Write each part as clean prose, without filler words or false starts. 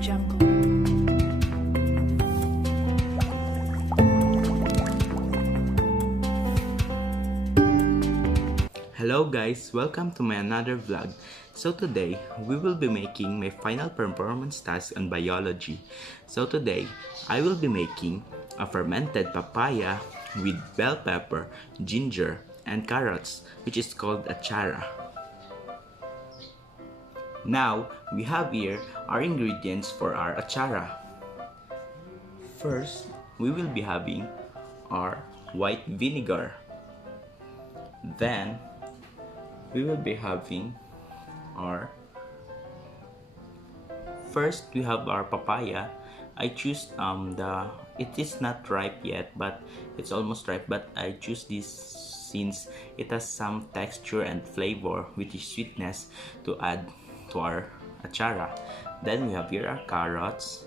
Jungle. Hello guys, welcome to my another vlog. So today, we will be making my final performance task on biology. So today, I will be making a fermented papaya with bell pepper, ginger, and carrots, which is called Atsara. Now, we have here our ingredients for our Atsara. First, we will be having our white vinegar. Then, we will be having our first we have our papaya. I choose it is not ripe yet, but it's almost ripe, but I choose this since it has some texture and flavor, which is sweetness, to add to our achara. Then we have here our carrots,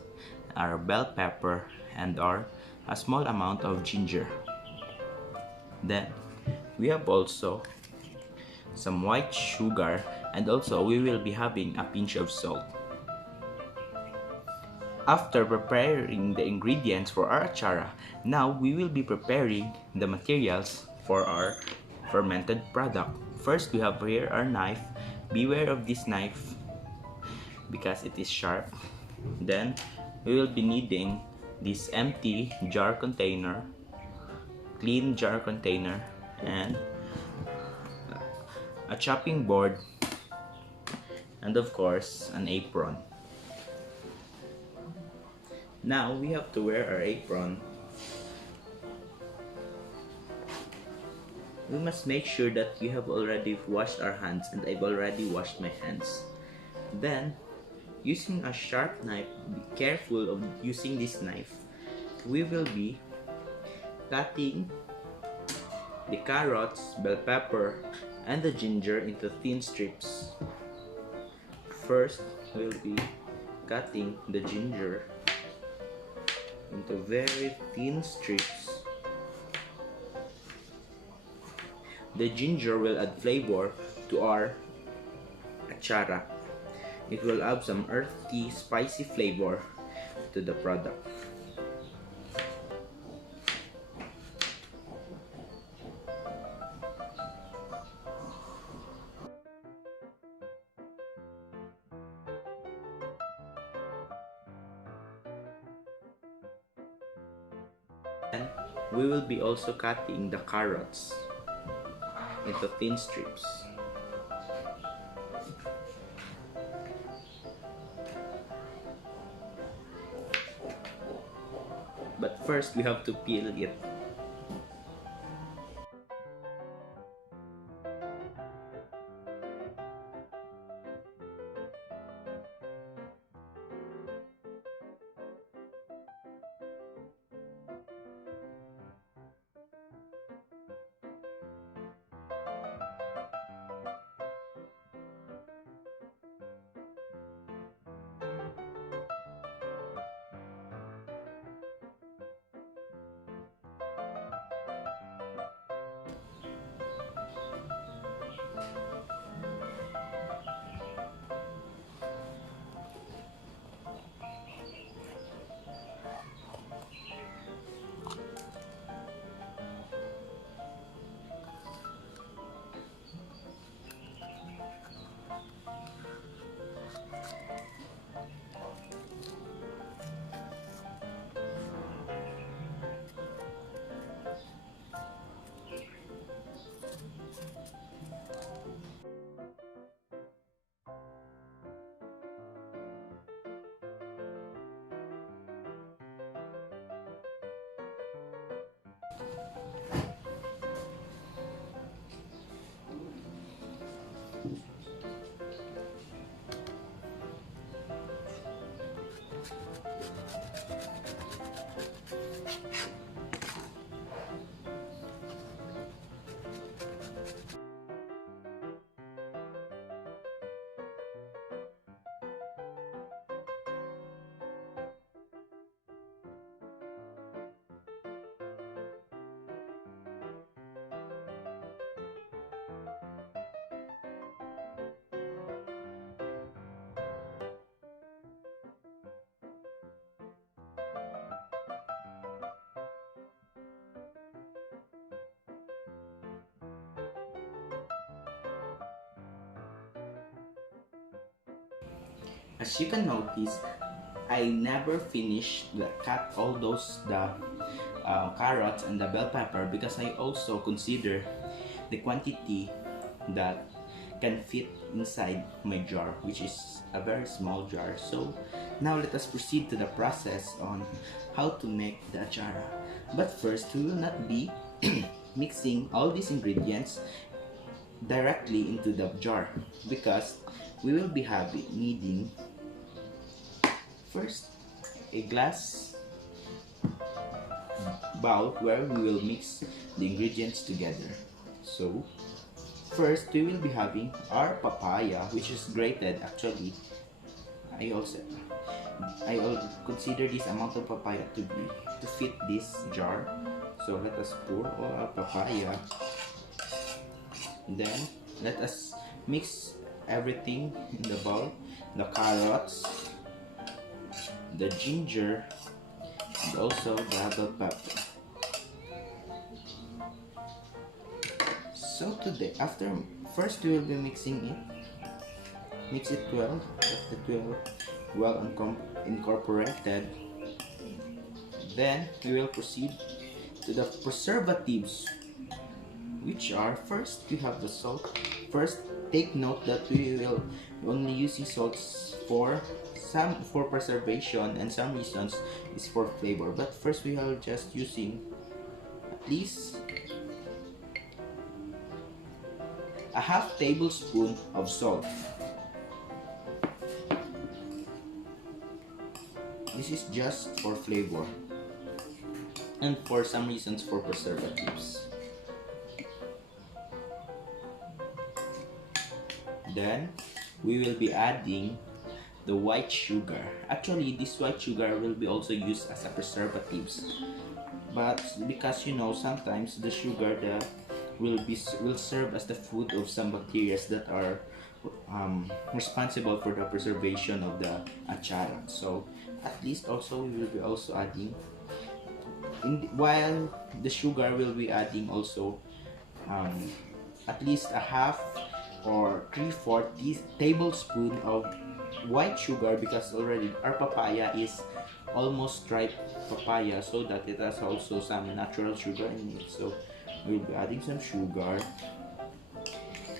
our bell pepper, and our a small amount of ginger. Then we have also some white sugar, and also we will be having a pinch of salt. After preparing the ingredients for our achara, now we will be preparing the materials for our fermented product. First, we have here our knife. Beware of this knife because it is sharp. Then we will be needing this empty jar container, clean jar container, and a chopping board, and of course an apron. Now we have to wear our apron. We must make sure that we have already washed our hands, and I've already washed my hands. Then, using a sharp knife, be careful of using this knife. We will be cutting the carrots, bell pepper, and the ginger into thin strips. First, we'll be cutting the ginger into very thin strips. The ginger will add flavor to our achara. It will add some earthy, spicy flavor to the product. And we will be also cutting the carrots into thin strips. But first, we have to peel it. As you can notice, I never finished the cut all those the carrots and the bell pepper because I also consider the quantity that can fit inside my jar, which is a very small jar. So now let us proceed to the process on how to make the achara. But first, we will not be mixing all these ingredients directly into the jar because we will be needing first a glass bowl where we will mix the ingredients together. So first we will be having our papaya, which is grated. Actually, I consider this amount of papaya to fit this jar. So let us pour all our papaya. Then let us mix everything in the bowl: the carrots, the ginger, and also the bell pepper. So today, after first we will be mixing it. Mix it well, let it well incorporated. Then we will proceed to the preservatives, which are first we have the salt. First, take note that we will only using salts for preservation and some reasons is for flavor. But first we are just using at least a half tablespoon of salt. This is just for flavor and for some reasons for preservatives. Then we will be adding the white sugar. Actually, this white sugar will be also used as a preservatives, but because you know sometimes the sugar will serve as the food of some bacteria that are responsible for the preservation of the achara. So at least also we will be also adding while the sugar will be adding also at least a half or 3/4 tablespoon of white sugar, because already our papaya is almost ripe papaya, so that it has also some natural sugar in it. So we'll be adding some sugar.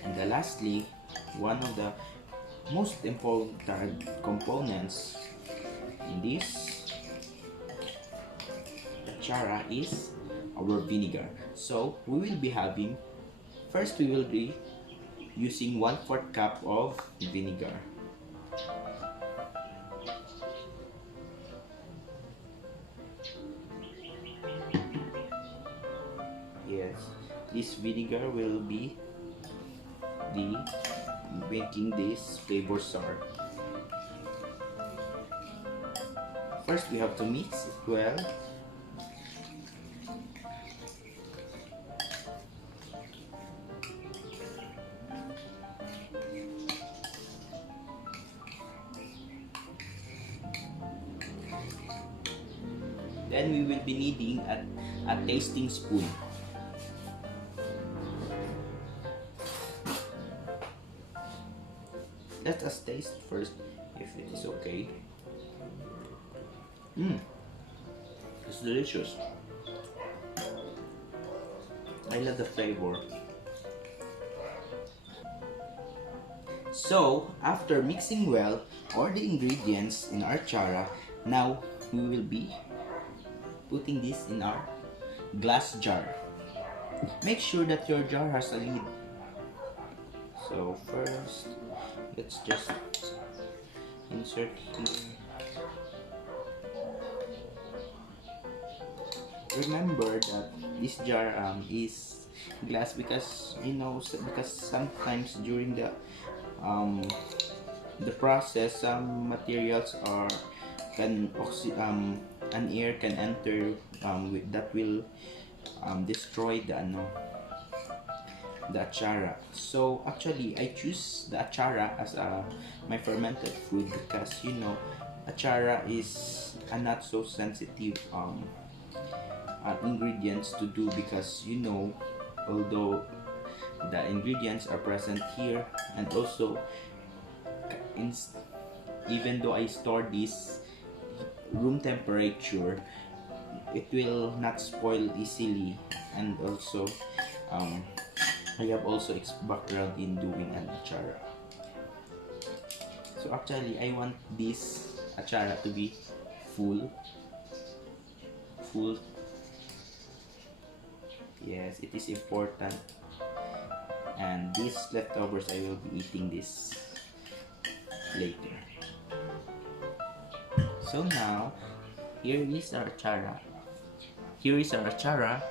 And then lastly, one of the most important components in this achara is our vinegar. So we will be having, first we will be using 1/4 cup of vinegar. Yes, this vinegar will be making this flavor sour. First, we have to mix it well. Then we will be needing a tasting spoon. Let us taste first if it is okay. It's delicious. I love the flavor. So, after mixing well all the ingredients in our achara, now we will be putting this in our glass jar. Make sure that your jar has a lid. So first, let's just insert here. Remember that this jar is glass because because sometimes during the process some materials an air can enter that will destroy the achara. So actually I choose the achara as my fermented food because achara is a not so sensitive ingredients to do, because although the ingredients are present here and also even though I store this room temperature, it will not spoil easily. And also I have also background in doing an achara. So actually I want this achara to be full. Yes, it is important. And these leftovers, I will be eating this later. So now, here is our achara. Here is our achara.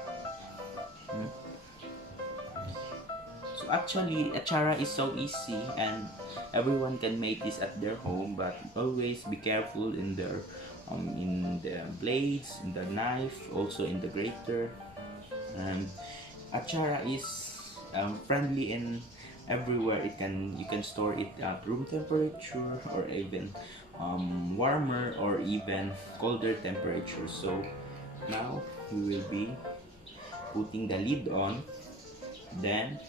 So actually, achara is so easy and everyone can make this at their home, but always be careful in the blades, in the knife, also in the grater. And achara is friendly in everywhere. You can store it at room temperature or even warmer or even colder temperature. So now we will be putting the lid on. Then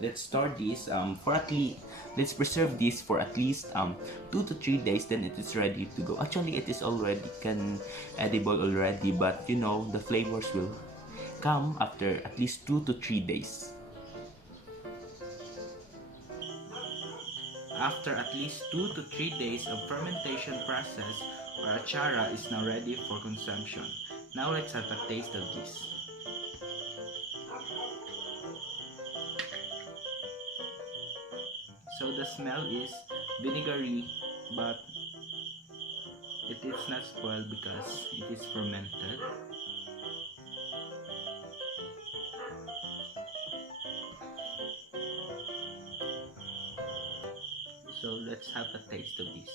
let's store this for at least, let's preserve this for at least 2 to 3 days. Then it is ready to go. Actually, it is already edible already, but you know, the flavors will come after at least 2 to 3 days. After at least 2 to 3 days of fermentation process, our achara is now ready for consumption. Now let's have a taste of this. So the smell is vinegary, but it is not spoiled because it is fermented. So let's have a taste of this.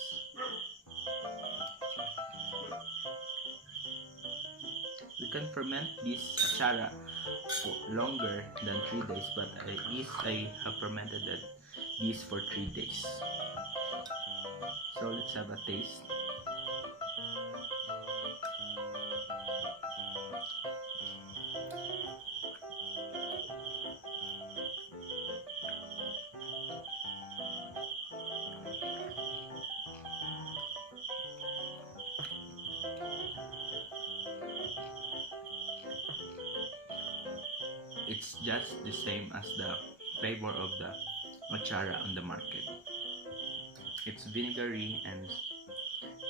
We can ferment this achara for longer than 3 days, but I have fermented this for 3 days. So let's have a taste. It's just the same as the flavor of the achara on the market. It's vinegary and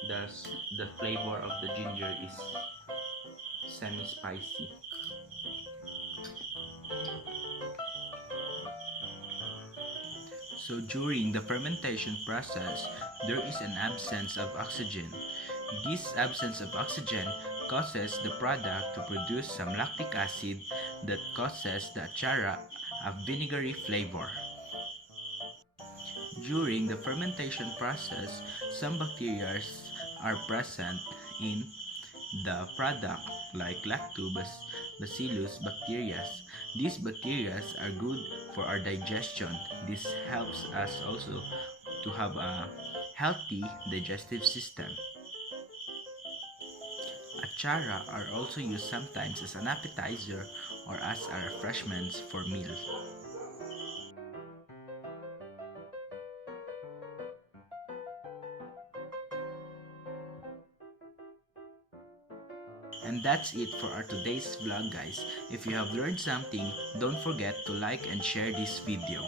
the flavor of the ginger is semi-spicy. So during the fermentation process, there is an absence of oxygen. This absence of oxygen causes the product to produce some lactic acid that causes the achara a vinegary flavor. During the fermentation process, some bacteria are present in the product like lactobacillus bacteria. These bacteria are good for our digestion. This helps us also to have a healthy digestive system. Achara are also used sometimes as an appetizer or as a refreshment for meals. And that's it for our today's vlog, guys. If you have learned something, don't forget to like and share this video.